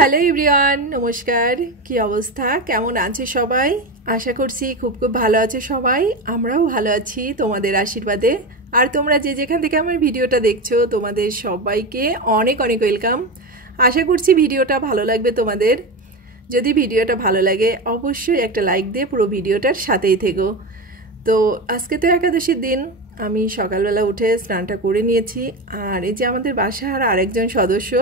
Hello everyone, নমস্কার। কি অবস্থা, কেমন আছে সবাই? আশা করছি খুব খুব ভালো আছে সবাই। আমরাও ভালো আছি তোমাদের আশীর্বাদে। আর তোমরা যে যেখান থেকে আমার ভিডিওটা দেখছো তোমাদের সবাইকে অনেক অনেক ওয়েলকাম। আশা করছি ভিডিওটা ভালো লাগবে তোমাদের। যদি ভিডিওটা ভালো লাগে অবশ্যই একটা লাইক দিয়ে পুরো ভিডিওটার সাথেই থেকো। তো আজকে তো একাদশীর দিন। আমি সকালবেলা উঠে স্নানটা করে নিয়েছি। আর এই যে আমাদের বাসার আরেকজন সদস্য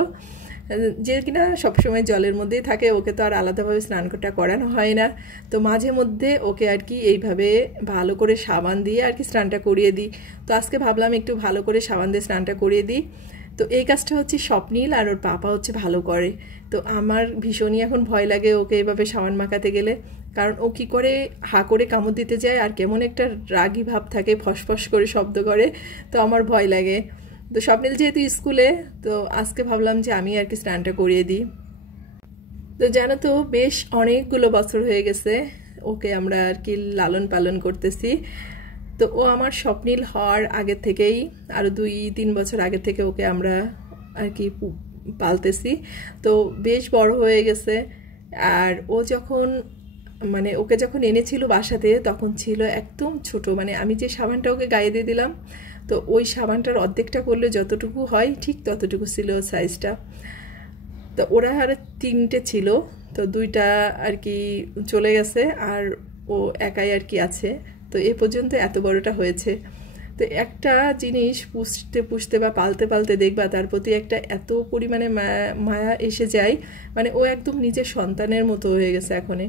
যে কিনা সবসময় জলের মধ্যেই থাকে, ওকে তো আর আলাদাভাবে স্নানটা করানো হয় না। তো মাঝে মধ্যে ওকে আর কি এইভাবে ভালো করে সাবান দিয়ে আর কি স্নানটা করিয়ে দিই। তো আজকে ভাবলাম একটু ভালো করে সাবান দিয়ে স্নানটা করিয়ে দিই। তো এই কাজটা হচ্ছে স্বপ্নীল আর ওর পাপা হচ্ছে ভালো করে। তো আমার ভীষণই এখন ভয় লাগে ওকে এইভাবে সাবান মাখাতে গেলে, কারণ ও কি করে হা করে কামড় দিতে যায় আর কেমন একটা রাগী ভাব থাকে, ফসফস করে শব্দ করে। তো আমার ভয় লাগে। তো স্বপ্নিল যেহেতু স্কুলে, তো আজকে ভাবলাম যে আমি আর কি স্নানটা করিয়ে দিই। তো জানো তো বেশ অনেকগুলো বছর হয়ে গেছে ওকে আমরা আর কি লালন পালন করতেছি। তো ও আমার স্বপ্নিল হওয়ার আগের থেকেই, আরও 2-3 বছর আগে থেকে ওকে আমরা আর কি পালতেছি। তো বেশ বড় হয়ে গেছে। আর ও যখন ওকে যখন এনেছিল বাসাতে তখন ছিল একদম ছোট, আমি যে সাবানটা ওকে গায়ে দিয়ে দিলাম, তো ওই সাবানটার অর্ধেকটা করলে যতটুকু হয় ঠিক ততটুকু ছিল সাইজটা। তো ওরা আর 3টে ছিল, তো 2টা আর কি চলে গেছে আর ও একাই আর কি আছে। তো এ পর্যন্ত এত বড়টা হয়েছে। তো একটা জিনিস পুষতে পুষতে বা পালতে পালতে দেখবা তার প্রতি একটা এত পরিমাণে মায়া এসে যায়, ও একদম নিজের সন্তানের মতো হয়ে গেছে এখনে।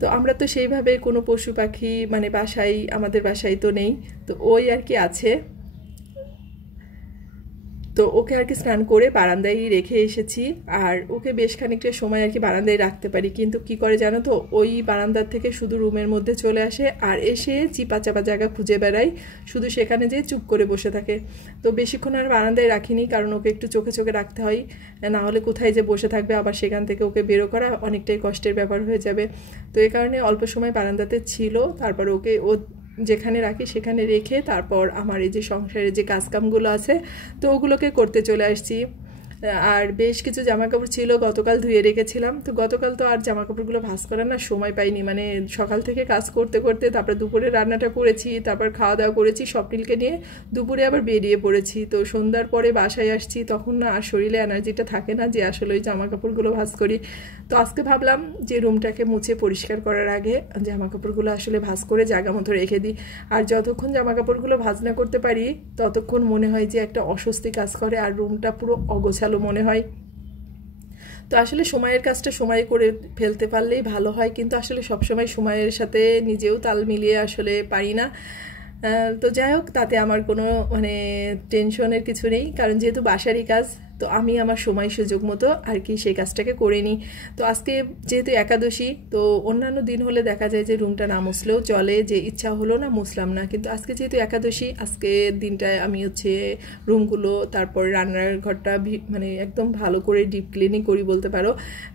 তো আমরা তো সেইভাবে কোনো পশু পাখি বাসায়, আমাদের বাসায় তো নেই। তো ওই আর কি আছে। তো ওকে আর কি স্নান করে বারান্দায় রেখে এসেছি। আর ওকে বেশ খানিকটা সময় আর কি বারান্দায় রাখতে পারি, কিন্তু কি করে জানো তো, ওই বারান্দার থেকে শুধু রুমের মধ্যে চলে আসে আর এসে চিপা চাপা জায়গা খুঁজে বেড়ায়, শুধু সেখানে যেয়ে চুপ করে বসে থাকে। তো বেশিক্ষণ আর বারান্দায় রাখিনি, কারণ ওকে একটু চোখে চোখে রাখতে হয়, না হলে কোথায় যে বসে থাকবে, আবার সেখান থেকে ওকে বেরো করা অনেকটাই কষ্টের ব্যাপার হয়ে যাবে। তো এই কারণে অল্প সময় বারান্দাতে ছিল, তারপর ওকে যেখানে রাখি সেখানে রেখে তারপর আমার এই যে সংসারের যে কাজকামগুলো আছে তো ওগুলোকে করতে চলে আসছি। আর বেশ কিছু জামাকাপড় ছিল গতকাল ধুয়ে রেখেছিলাম। তো গতকাল তো আর জামাকাপড়গুলো ভাঁজ করার না সময় পাইনি, সকাল থেকে কাজ করতে করতে তারপর দুপুরে রান্নাটা করেছি, তারপর খাওয়া দাওয়া করেছি স্বপ্নিলকে নিয়ে, দুপুরে আবার বেরিয়ে পড়েছি। তো সন্ধ্যার পরে বাসায় আসছি, তখন না আর শরীরে এনার্জিটা থাকে না যে আসলে ওই জামাকাপড়গুলো ভাঁজ করি। তো আজকে ভাবলাম যে রুমটাকে মুছে পরিষ্কার করার আগে জামাকাপড়গুলো আসলে ভাঁজ করে জায়গা মতো রেখে দিই। আর যতক্ষণ জামাকাপড়গুলো ভাঁজ না করতে পারি ততক্ষণ মনে হয় যে একটা অস্বস্তি কাজ করে আর রুমটা পুরো অগোছালো মনে হয়। তো আসলে সময়ের কাজটা সময় করে ফেলতে পারলেই ভালো হয়, কিন্তু আসলে সবসময় সময়ের সাথে নিজেও তাল মিলিয়ে আসলে পারি না। তো যাই হোক, তাতে আমার কোনো টেনশনের কিছু নেই, কারণ যেহেতু বাসারই কাজ, তো আমি আমার সময় সুযোগ মতো আর কি সেই কাজটাকে করে নিই। তো আজকে যেহেতু একাদশী, তো অন্যান্য দিন হলে দেখা যায় যে রুমটা না মুছলেও চলে, যে ইচ্ছা হলো না মুছলাম না, কিন্তু আজকে যেহেতু একাদশী, আজকের দিনটায় আমি হচ্ছে রুমগুলো, তারপর রান্নার ঘরটা একদম ভালো করে ডিপ ক্লিনিং করি বলতে পারো।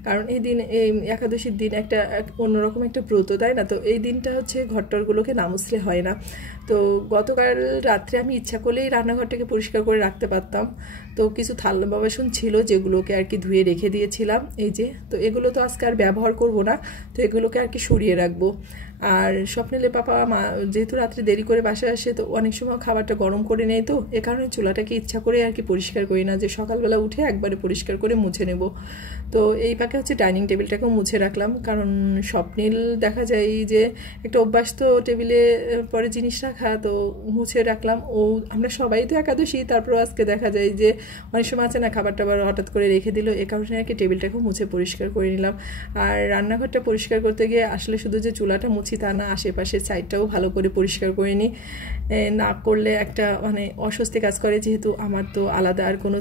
কারণ এই দিন, এই একাদশীর দিন একটা অন্যরকম একটা ব্রত, তাই না? তো এই দিনটা হচ্ছে ঘরটরগুলোকে না মুছলে হয় না। তো গতকাল রাত্রে আমি ইচ্ছা করলেই রান্নাঘরটাকে পরিষ্কার করে রাখতে পারতাম। তো কিছু থালা বাসন ছিল যেগুলোকে আর কি ধুয়ে রেখে দিয়েছিলাম, এই যে। তো এগুলো তো আজকে আর ব্যবহার করব না, তো এগুলোকে আর কি সরিয়ে রাখবো। আর স্বপ্নিলের পাপা মা যেহেতু রাত্রে দেরি করে বাসায় আসে, তো অনেক সময় খাবারটা গরম করে নেয়, তো এ কারণে চুলাটাকে ইচ্ছা করে আর কি পরিষ্কার করি না, যে সকালবেলা উঠে একবারে পরিষ্কার করে মুছে নেব। তো এই পাকে হচ্ছে ডাইনিং টেবিলটাকেও মুছে রাখলাম, কারণ স্বপ্নিল দেখা যায় যে একটা অভ্যাস তো টেবিলে পরে জিনিস রাখা, তো মুছে রাখলাম। আমরা সবাই তো একাদশী, তারপরও আজকে দেখা যায় যে অনেক সময় আছে না, খাবার টাবার হঠাৎ করে রেখে দিল, এ কারণে আর কি টেবিলটাকেও মুছে পরিষ্কার করে নিলাম। আর রান্নাঘরটা পরিষ্কার করতে গিয়ে আসলে শুধু যে চুলাটা মুছি তা না, আশেপাশের সাইডটাও ভালো করে পরিষ্কার করে নিই। না করলে একটা অস্বস্তি কাজ করে, যেহেতু আমার তো আলাদা আর কোনো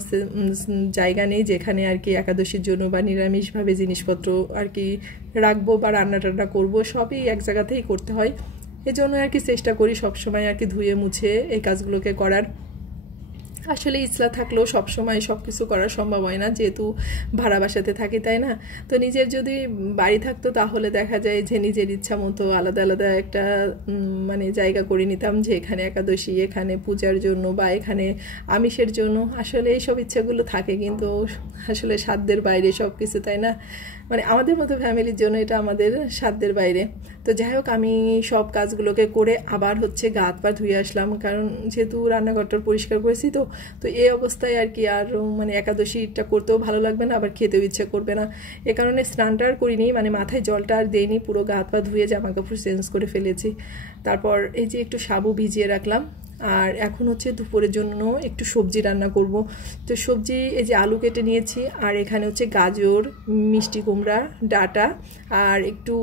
জায়গা নেই যেখানে আর কি একাদশীর জন্য বা নিরামিষভাবে জিনিসপত্র আর কি রাখবো বা রান্না টান্না করবো, সবই এক জায়গাতেই করতে হয়। এজন্য আর কি চেষ্টা করি সবসময় আর কি ধুয়ে মুছে এই কাজগুলোকে করার। আসলে ইচ্ছা থাকলেও সবসময় সব কিছু করা সম্ভব হয় না, যেহেতু ভাড়া বাসাতে থাকি, তাই না? তো নিজের যদি বাড়ি থাকতো তাহলে দেখা যায় যে নিজের ইচ্ছা মতো আলাদা আলাদা একটা মানে জায়গা করে নিতাম, যে এখানে একাদশী, এখানে পূজার জন্য বা এখানে আমিষের জন্য। আসলে এইসব ইচ্ছাগুলো থাকে, কিন্তু আসলে সাধ্যের বাইরে সব কিছু, তাই না? মানে আমাদের মতো ফ্যামিলির জন্য এটা আমাদের সাধ্যের বাইরে। তো যাই হোক, আমি সব কাজগুলোকে করে আবার হচ্ছে গা হাত পা ধুয়ে আসলাম, কারণ যেহেতু রান্নাঘরটা পরিষ্কার করেছি। তো তো এই অবস্থায় আর কি আর মানে একাদশীটা করতেও ভালো লাগবে না, আবার খেতেও ইচ্ছে করবে না। এ কারণে স্নানটা আর করিনি, মানে মাথায় জলটা আর দেইনি, পুরো গা হাত পা ধুয়ে জামা কাপড় চেঞ্জ করে ফেলেছি। তারপর এই যে একটু সাবু ভিজিয়ে রাখলাম, আর এখন হচ্ছে দুপুরের জন্য একটু সবজি রান্না করব। তো সবজি এই যে আলু কেটে নিয়েছি, আর এখানে হচ্ছে গাজর, মিষ্টি কুমড়া, ডাঁটা আর একটু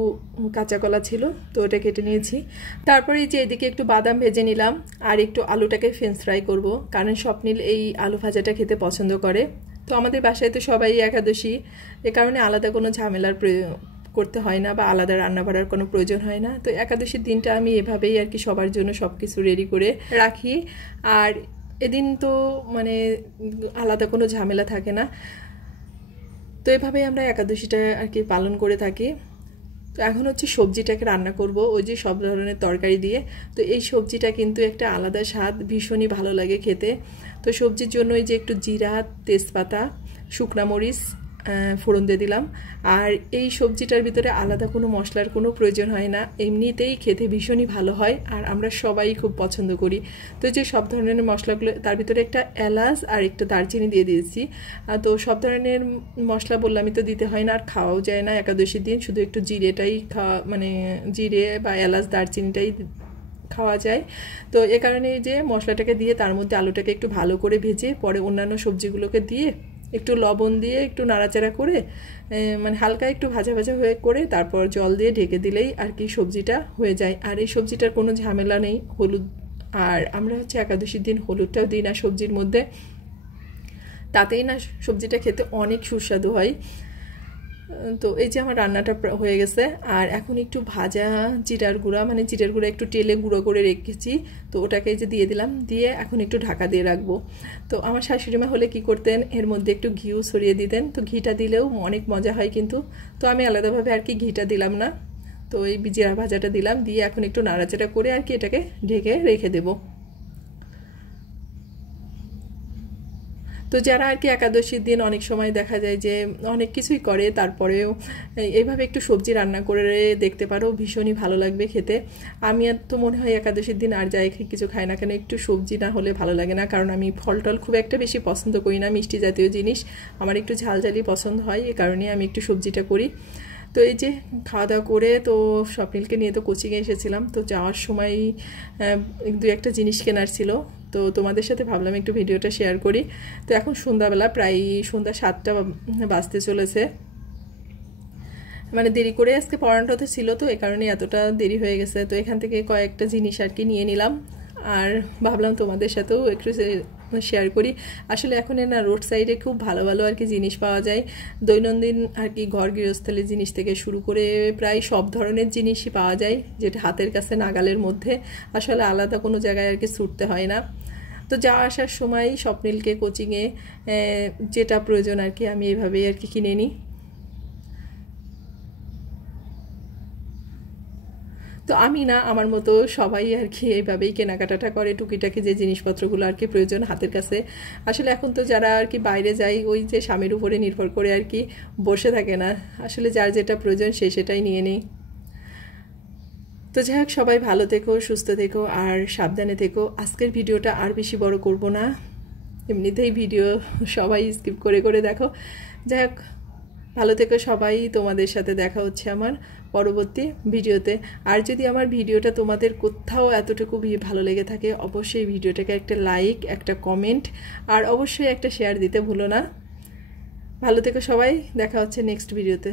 কাঁচা কলা ছিল, তো ওটা কেটে নিয়েছি। তারপরে এই যে এদিকে একটু বাদাম ভেজে নিলাম, আর একটু আলুটাকে ফ্রেঞ্চ ফ্রাই করব, কারণ স্বপ্নিল এই আলু ভাজাটা খেতে পছন্দ করে। তো আমাদের বাসায় তো সবাই একাদশী, এ কারণে আলাদা কোনো ঝামেলার করতে হয় না বা আলাদা রান্না বাড়ার কোনো প্রয়োজন হয় না। তো একাদশীর দিনটা আমি এভাবেই আর কি সবার জন্য সব কিছু রেডি করে রাখি, আর এদিন তো মানে আলাদা কোনো ঝামেলা থাকে না। তো এভাবেই আমরা একাদশীটা আর কি পালন করে থাকি। তো এখন হচ্ছে সবজিটাকে রান্না করব, ওই যে সব ধরনের তরকারি দিয়ে। তো এই সবজিটা কিন্তু একটা আলাদা স্বাদ, ভীষণই ভালো লাগে খেতে। তো সবজির জন্য এই যে একটু জিরা, তেজপাতা, শুকনা মরিচ ফোড়ন দিয়ে দিলাম। আর এই সবজিটার ভিতরে আলাদা কোনো মশলার কোনো প্রয়োজন হয় না, এমনিতেই খেতে ভীষণই ভালো হয়, আর আমরা সবাই খুব পছন্দ করি। তো যে সব ধরনের মশলাগুলো, তার ভিতরে একটা এলাচ আর একটা দারচিনি দিয়ে দিয়েছি। তো সব ধরনের মশলা বললামই তো দিতে হয় না, আর খাওয়াও যায় না একাদশীর দিন, শুধু একটু জিরেটাই খাওয়া, মানে জিরে বা এলাচ দারচিনিটাই খাওয়া যায়। তো এ কারণে যে মশলাটাকে দিয়ে তার মধ্যে আলুটাকে একটু ভালো করে ভেজে পরে অন্যান্য সবজিগুলোকে দিয়ে একটু লবণ দিয়ে একটু নাড়াচাড়া করে মানে হালকা একটু ভাজা ভাজা হয়ে করে তারপর জল দিয়ে ঢেকে দিলেই আর কি সবজিটা হয়ে যায়। আর এই সবজিটার কোনো ঝামেলা নেই। হলুদ, আর আমরা হচ্ছে একাদশীর দিন হলুদটাও দিই না সবজির মধ্যে, তাতেই না সবজিটা খেতে অনেক সুস্বাদু হয়। তো এই যে আমার রান্নাটা হয়ে গেছে, আর এখন একটু ভাজা জিরার গুঁড়া, মানে জিরার গুঁড়া একটু তেলে গুঁড়ো করে রেখেছি, তো ওটাকে যে দিয়ে দিলাম, দিয়ে এখন একটু ঢাকা দিয়ে রাখবো। তো আমার শাশুড়িমা হলে কি করতেন, এর মধ্যে একটু ঘিও ছড়িয়ে দিতেন, তো ঘিটা দিলেও অনেক মজা হয় কিন্তু। তো আমি আলাদাভাবে আর কি ঘিটা দিলাম না, তো এই জিরা ভাজাটা দিলাম, দিয়ে এখন একটু নাড়াচাড়া করে আর কি এটাকে ঢেকে রেখে দেবো। তো যারা আর কি একাদশীর দিন অনেক সময় দেখা যায় যে অনেক কিছুই করে, তারপরেও এইভাবে একটু সবজি রান্না করে দেখতে পারো, ভীষণই ভালো লাগবে খেতে। আমি আর তো মনে হয় একাদশীর দিন আর যাই কিছু খাই না কেন, একটু সবজি না হলে ভালো লাগে না, কারণ আমি ফল টল খুব একটা বেশি পছন্দ করি না, মিষ্টি জাতীয় জিনিস আমার একটু ঝালঝালি পছন্দ হয়, এ কারণে আমি একটু সবজিটা করি। তো এই যে খাওয়া দাওয়া করে তো স্বপ্নিলকে নিয়ে তো কোচিংয়ে এসেছিলাম, তো যাওয়ার সময় দু একটা জিনিস কেনার ছিল, তো তোমাদের সাথে ভাবলাম একটু ভিডিওটা শেয়ার করি। তো এখন সন্ধ্যাবেলা প্রায় সন্ধ্যা 7টা বাজতে চলেছে, মানে দেরি করে আজকে পড়ানোটা ছিল, তো এই কারণে এতটা দেরি হয়ে গেছে। তো এখান থেকে কয়েকটা জিনিস আর কি নিয়ে নিলাম, আর ভাবলাম তোমাদের সাথেও একটু শেয়ার করি। আসলে এখন না রোড সাইডে খুব ভালো ভালো আর কি জিনিস পাওয়া যায়, দৈনন্দিন আর কি ঘর গৃহস্থলের জিনিস থেকে শুরু করে প্রায় সব ধরনের জিনিসই পাওয়া যায়, যেটা হাতের কাছে নাগালের মধ্যে, আসলে আলাদা কোনো জায়গায় আর কি ছুটতে হয় না। তো যাওয়া আসার সময় স্বপ্নিলকে কোচিংয়ে যেটা প্রয়োজন আর কি আমি এইভাবেই আর কি কিনে নিই। তো আমি না, আমার মতো সবাই আর কি এইভাবেই কেনাকাটাটা করে, টুকিটাকি যে জিনিসপত্রগুলো আর কি প্রয়োজন হাতের কাছে। আসলে এখন তো যারা আর কি বাইরে যায়, ওই যে স্বামীর উপরে নির্ভর করে আর কি বসে থাকে না, আসলে যার যেটা প্রয়োজন সে সেটাই নিয়ে নেই। তো যাই হোক, সবাই ভালো থেকো, সুস্থ থেকো আর সাবধানে থেকো। আজকের ভিডিওটা আর বেশি বড় করব না, এমনিতেই ভিডিও সবাই স্কিপ করে করে দেখো। যাই হোক, ভালো থেকো সবাই, তোমাদের সাথে দেখা হচ্ছে আমার পরবর্তী ভিডিওতে। আর যদি আমার ভিডিওটা তোমাদের কোথাও এতটুকু ভালো লেগে থাকে, অবশ্যই ভিডিওটাকে একটা লাইক, একটা কমেন্ট আর অবশ্যই একটা শেয়ার দিতে ভুলো না। ভালো থেকো সবাই, দেখা হচ্ছে নেক্সট ভিডিওতে।